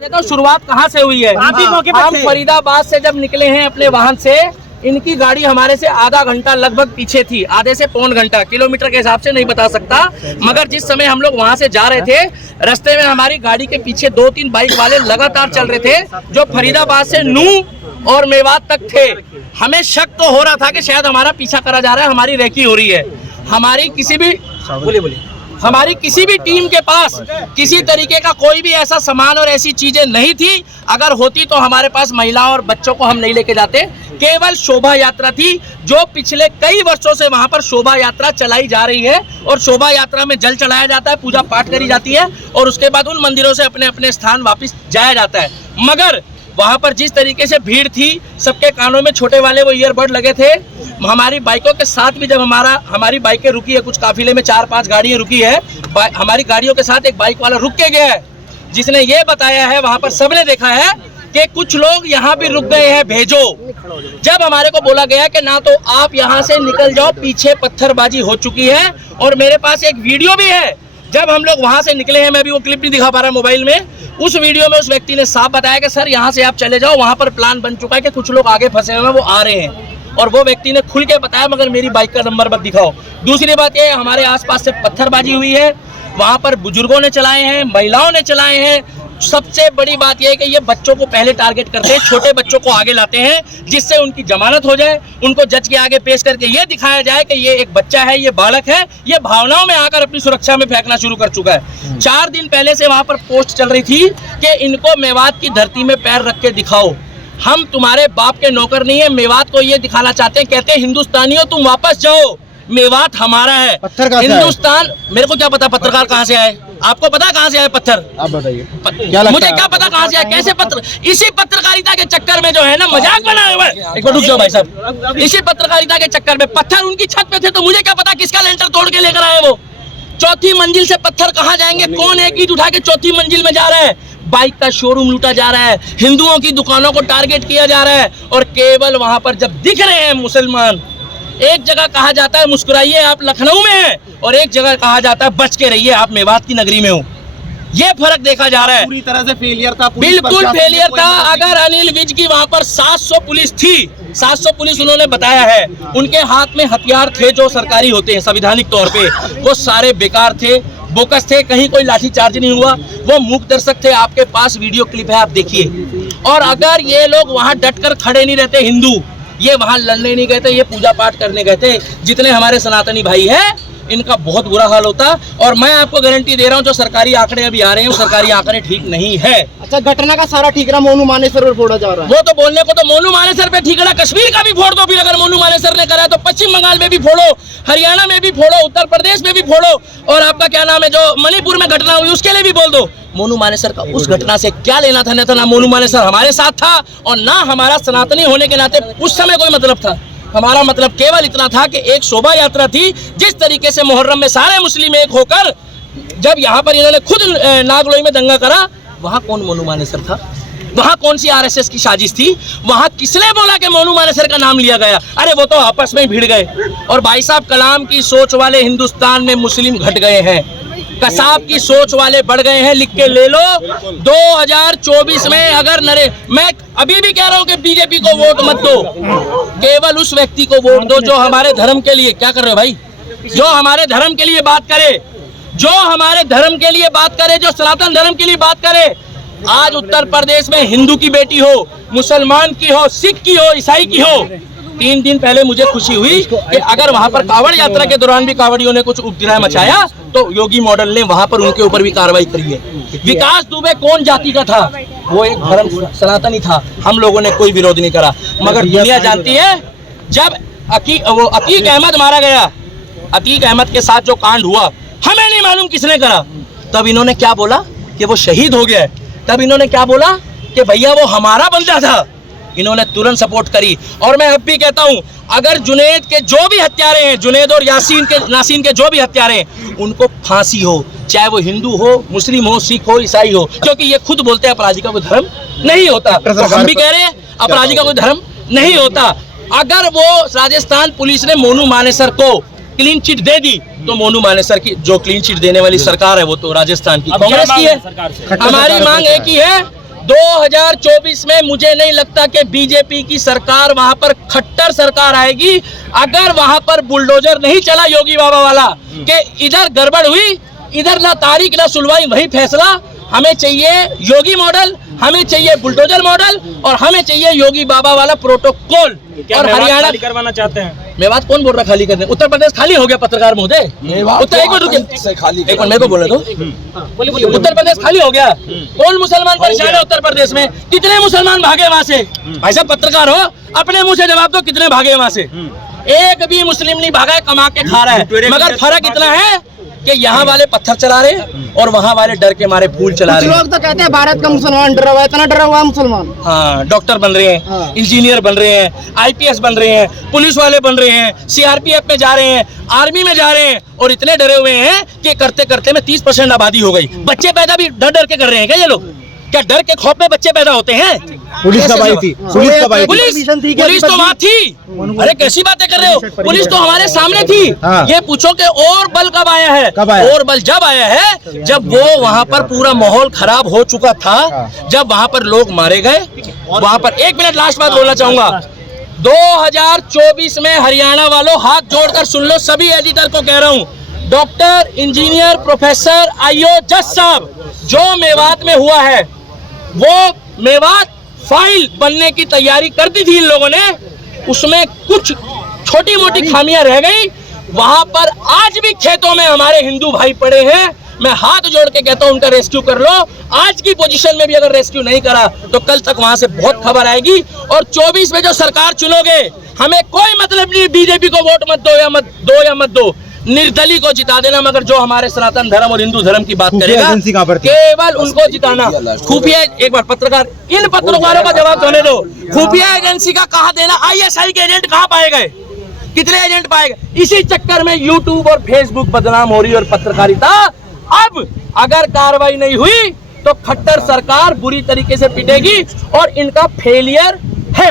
देखो शुरुआत कहाँ से हुई है। हम फरीदाबाद से जब निकले हैं अपने वाहन से, इनकी गाड़ी हमारे से आधा घंटा लगभग पीछे थी, आधे से पौन घंटा, किलोमीटर के हिसाब से नहीं बता सकता, मगर जिस समय हम लोग वहाँ से जा रहे थे, रास्ते में हमारी गाड़ी के पीछे 2-3 बाइक वाले लगातार चल रहे थे, जो फरीदाबाद से नूह और मेवात तक थे। हमें शक तो हो रहा था कि शायद हमारा पीछा करा जा रहा है, हमारी रेकी हो रही है। हमारी किसी भी टीम के पास किसी तरीके का कोई भी ऐसा सामान और ऐसी चीजें नहीं थी। अगर होती तो हमारे पास महिलाओं और बच्चों को हम नहीं लेके जाते। केवल शोभा यात्रा थी, जो पिछले कई वर्षों से वहां पर शोभा यात्रा चलाई जा रही है, और शोभा यात्रा में जल चढ़ाया जाता है, पूजा पाठ करी जाती है, और उसके बाद उन मंदिरों से अपने अपने स्थान वापस जाया जाता है। मगर वहां पर जिस तरीके से भीड़ थी, सबके कानों में छोटे वाले वो ईयरबड लगे थे। हमारी बाइकों के साथ भी जब हमारी बाइकें रुकी है, कुछ काफिले में 4-5 गाड़ियां रुकी है, हमारी गाड़ियों के साथ एक बाइक वाला रुक के गया है, जिसने ये बताया है, वहां पर सबने देखा है कि कुछ लोग यहाँ भी रुक गए हैं, भेजो। जब हमारे को बोला गया कि ना तो आप यहाँ से निकल जाओ, पीछे पत्थरबाजी हो चुकी है, और मेरे पास एक वीडियो भी है जब हम लोग वहां से निकले हैं, मैं भी वो क्लिप नहीं दिखा पा रहा मोबाइल में। उस वीडियो में उस व्यक्ति ने साफ बताया कि सर यहाँ से आप चले जाओ, वहां पर प्लान बन चुका है कि कुछ लोग आगे फंसे हुए हैं, वो आ रहे हैं, और वो व्यक्ति ने खुल के बताया, मगर मेरी बाइक का नंबर मत दिखाओ। दूसरी बात ये, हमारे आसपास से पत्थरबाजी हुई है, वहां पर बुजुर्गों ने चलाए हैं, महिलाओं ने चलाए हैं। सबसे बड़ी बात यह है कि ये बच्चों को पहले टारगेट करते हैं, छोटे बच्चों को आगे लाते हैं, जिससे उनकी जमानत हो जाए, उनको जज के आगे पेश करके ये दिखाया जाए कि ये एक बच्चा है, ये बालक है, ये भावनाओं में आकर अपनी सुरक्षा में फेंकना शुरू कर चुका है। 4 दिन पहले से वहां पर पोस्ट चल रही थी कि इनको मेवात की धरती में पैर रख के दिखाओ, हम तुम्हारे बाप के नौकर नहीं है। मेवात को ये दिखाना चाहते हैं, कहते हैं हिंदुस्तानियों तुम वापस जाओ, मेवात हमारा है, हिंदुस्तान। मेरे को क्या पता पत्रकार कहाँ से आए, आपको पता कहाँ से आए पत्थर? आप बताइए। मुझे क्या पता कहाँ से आए, कैसे पत्र। इसी पत्रकारिता के चक्कर में जो है ना मजाक बनाए हुए, एक बार रुक जाओ भाई साहब, इसी पत्रकारिता के चक्कर में पत्थर उनकी छत पे थे, तो मुझे क्या पता किसका लेंटर तोड़ के लेकर आए वो। 4थी मंजिल से पत्थर कहाँ जाएंगे, कौन एक ईंट उठा के 4थी मंजिल में जा रहा है। बाइक का शोरूम लूटा जा रहा है, हिंदुओं की दुकानों को टारगेट किया जा रहा है, और केवल वहां पर जब दिख रहे हैं मुसलमान, एक जगह कहा जाता है मुस्कुराइए आप लखनऊ में हैं, और एक जगह कहा जाता है बच के रहिए आप मेवात की नगरी में हो। ये फर्क देखा जा रहा है। पूरी तरह से फेलियर था, बिल्कुल फेलियर था। अगर अनिल विज की वहां पर 700 पुलिस थी, 700 पुलिस उन्होंने बताया है, उनके हाथ में हथियार थे जो सरकारी होते हैं संविधानिक तौर पे, वो सारे बेकार थे, बोकस थे, कहीं कोई लाठीचार्ज नहीं हुआ, वो मूक दर्शक थे। आपके पास वीडियो क्लिप है, आप देखिए। और अगर ये लोग वहां डटकर खड़े नहीं रहते, हिंदू ये वहां लड़ने नहीं गए थे, ये पूजा पाठ करने गए थे, जितने हमारे सनातनी भाई हैं इनका बहुत बुरा हाल होता। और मैं आपको गारंटी दे रहा हूं, जो सरकारी आंकड़े अभी आ रहे हैं, वो सरकारी आंकड़े ठीक नहीं है। अच्छा, घटना का सारा ठीकरा मोनू मानेसर पर फोड़ा जा रहा है। वो तो बोलने को तो मोनू मानेसर पे ठीकरा कश्मीर का भी फोड़ दो, फिर अगर मोनू मानेसर ने करा तो पश्चिम बंगाल में भी फोड़ो, हरियाणा में भी फोड़ो, उत्तर प्रदेश में भी फोड़ो, और आपका क्या नाम है जो मणिपुर में घटना हुई उसके लिए भी बोल दो। मोनू मानेसर का उस घटना से क्या लेना था? ना मोनू मानेसर हमारे साथ था, और ना हमारा सनातनी होने के नाते उस समय कोई मतलब था। हमारा मतलब केवल इतना था कि एक शोभा यात्रा थी। जिस तरीके से मुहर्रम में सारे मुस्लिम एक होकर जब यहाँ पर इन्होंने खुद नागलोई में दंगा करा, वहाँ कौन मोनू मानेसर था? वहाँ कौन सी आरएसएस की साजिश थी? वहाँ किसने बोला कि मोनू मानेसर का नाम लिया गया? अरे वो तो आपस में ही भिड़ गए। और भाई साहब, कलाम की सोच वाले हिंदुस्तान में मुस्लिम घट गए हैं, कसाब की सोच वाले बढ़ गए हैं। लिख के ले लो, 2024 में अगर मैं अभी भी कह रहा हूं कि बीजेपी को वोट मत दो, केवल उस व्यक्ति को वोट दो जो हमारे धर्म के लिए, क्या कर रहे हो भाई, जो हमारे धर्म के लिए बात करे, जो हमारे धर्म के लिए बात करे, जो सनातन धर्म के लिए बात करे। आज उत्तर प्रदेश में हिंदू की बेटी हो, मुसलमान की हो, सिख की हो, ईसाई की हो, 3 दिन पहले मुझे खुशी हुई कि अगर वहां पर कांवड़ यात्रा के दौरान भी कांवड़ियों ने कुछ उपद्रव मचाया, तो योगी मॉडल ने वहां पर उनके ऊपर भी कार्रवाई करी है। विकास दुबे कौन जाति का था? वो एक धर्म सनातनी था, हम लोगों ने कोई विरोध नहीं करा। मगर दुनिया जानती है, जब अतीक अहमद मारा गया, अतीक अहमद के साथ जो कांड हुआ, हमें नहीं मालूम किसने करा, तब इन्होंने क्या बोला कि वो शहीद हो गया। तब इन्होंने क्या बोला कि भैया वो हमारा बंदा था। इन्होंने तुरंत सपोर्ट करी। और मैं अब भी कहता हूं, अगर जुनैद के जो भी हत्यारे हैं, जुनैद और नासीन के जो भी हत्यारे हैं, उनको फांसी हो, चाहे वो हिंदू हो, मुस्लिम हो, सिख हो, ईसाई हो, क्योंकि ये खुद बोलते हैं अपराधी का कोई धर्म नहीं होता। तो हम भी कह रहे हैं अपराधी का कोई धर्म नहीं होता। अगर वो राजस्थान पुलिस ने मोनू मानेसर को क्लीन चिट दे दी, तो मोनू मानेसर की जो क्लीन चिट देने वाली सरकार है वो तो राजस्थान की कांग्रेस की है। हमारी मांग एक ही है 2024 में मुझे नहीं लगता कि बीजेपी की सरकार वहां पर खट्टर सरकार आएगी अगर वहां पर बुलडोजर नहीं चला योगी बाबा वाला कि इधर गड़बड़ हुई, इधर ना तारीख ना सुनवाई, वही फैसला। हमें चाहिए योगी मॉडल, हमें चाहिए बुलडोजर मॉडल और हमें चाहिए योगी बाबा वाला प्रोटोकॉल। और हरियाणा करवाना चाहते हैं। मेवात कौन बोल रहा खाली करने? उत्तर प्रदेश खाली हो गया पत्रकार महोदय। उत्तर एक मिनट मेरे को बोले तो उत्तर प्रदेश खाली हो गया। कौन मुसलमान परेशान है उत्तर प्रदेश में? कितने मुसलमान भागे वहां से? भाई साहब पत्रकार हो, अपने मुंह से जवाब दो, कितने भागे वहां से? एक भी मुस्लिम नहीं भागा है, कमा के खा रहा है। मगर फर्क इतना है कि यहाँ वाले पत्थर चला रहे हैं और वहाँ वाले डर के मारे फूल चला रहे हैं। लोग तो कहते हैं भारत का मुसलमान डरा हुआ है, इतना डरा हुआ मुसलमान। हाँ, डॉक्टर बन रहे हैं, इंजीनियर बन रहे हैं, आईपीएस बन रहे हैं, पुलिस वाले बन रहे हैं, सीआरपीएफ में जा रहे हैं, आर्मी में जा रहे हैं और इतने डरे हुए हैं कि करते करते में 30% आबादी हो गई। बच्चे पैदा भी डर डर के कर रहे हैं क्या ये लोग? क्या डर के खौफ में बच्चे पैदा होते हैं? पुलिस कब आई थी? पुलिस तो वहाँ थी। अरे कैसी बातें कर रहे हो? पुलिस तो हमारे सामने थी। ये पूछो कि और बल कब आया है? और बल जब आया है जब वो वहाँ पर पूरा माहौल खराब हो चुका था, जब वहाँ पर लोग मारे गए। वहाँ पर एक मिनट लास्ट बात बोलना चाहूंगा। 2024 में हरियाणा वालों हाथ जोड़कर सुन लो, सभी एडिटर को कह रहा हूँ, डॉक्टर, इंजीनियर, प्रोफेसर, आईओ, जज साहब, जो मेवात में हुआ है वो मेवात फाइल बनने की तैयारी कर दी थी इन लोगों ने, उसमें कुछ छोटी मोटी खामियां रह गई। वहां पर आज भी खेतों में हमारे हिंदू भाई पड़े हैं। मैं हाथ जोड़ के कहता हूं उनका रेस्क्यू कर लो। आज की पोजीशन में भी अगर रेस्क्यू नहीं करा तो कल तक वहां से बहुत खबर आएगी। और 24 में जो सरकार चुनोगे, हमें कोई मतलब नहीं बीजेपी को वोट मत दो या मत दो, निर्दलीय को जिता देना। मगर जो हमारे सनातन धर्म और हिंदू धर्म की बात करेगा, केवल उनको जिताना। खुफिया, एक बार पत्रकार, इन पत्रकारों का जवाब होने दो। खुफिया एजेंसी का कहा देना, आईएसआई के एजेंट कहाँ पाए गए? कितने एजेंट पाए गए? इसी चक्कर में यूट्यूब और फेसबुक बदनाम हो रही है और पत्रकारिता। अब अगर कार्रवाई नहीं हुई तो खट्टर सरकार बुरी तरीके से पिटेगी और इनका फेलियर है।